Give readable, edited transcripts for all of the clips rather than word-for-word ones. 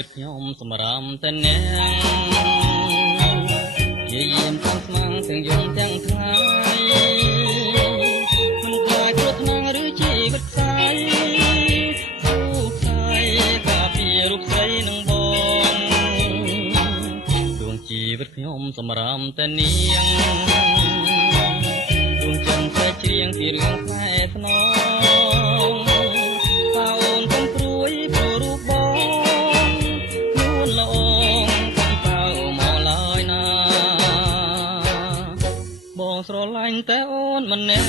វិតខ្ញុំសម្រាមតែអ្នកជាយាមខាងស្មាំងទាំងយំទាំងថ្ងៃមិនខ្លាចគ្រោះថ្នាក់ឬជីវិតខ្សែរូបខ្សែការពាររូបស្រីនឹងបងដួងជីវិតខ្ញុំសម្រាមតែនាងដួងចិនតែច្រៀងពីរឿងផ្លែស្នងស្រឡាញ់តែអូនម្នាក់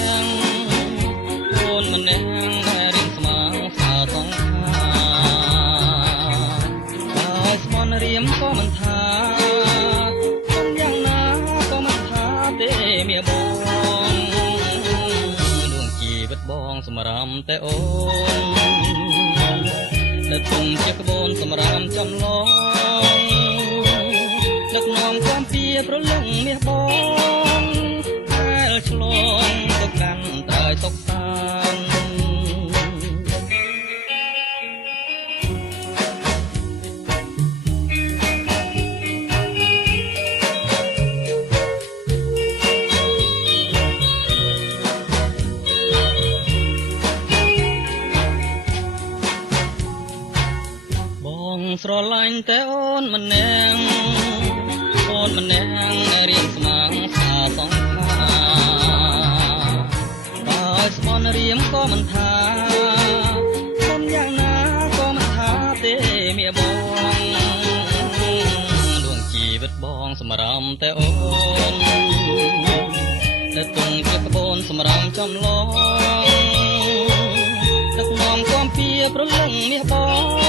អូនម្នាក់ដែលរៀងស្មាងស្អាតសងខាហើយស្មន់រៀមក៏មិនថាខ្ញុំយ៉ាងណាក៏មិនថាទេមាបងដួងជីវិតបងសម្រាមតែអូននៅទុំជាក្បូនសម្រាមចំឡងដឹកនាំความពីប្រលឹងមាសបងឆ្លងទៅកាន់ត្រើយសុខសាន្តបងស្រឡាញ់តែអូនម្នាក់អូនម្នាក់រៀងស្មាងស្អាតសងស្មន់រៀមក៏មិនថាខ្ញុំយ៉ាងណាក៏មិនថាទេមាបងដួងជីវិតបងសម្រាមតែអូននៅទុំជាក្បូនសម្រាមចំឡងដឹកនាំความពីប្រលឹងមាសបង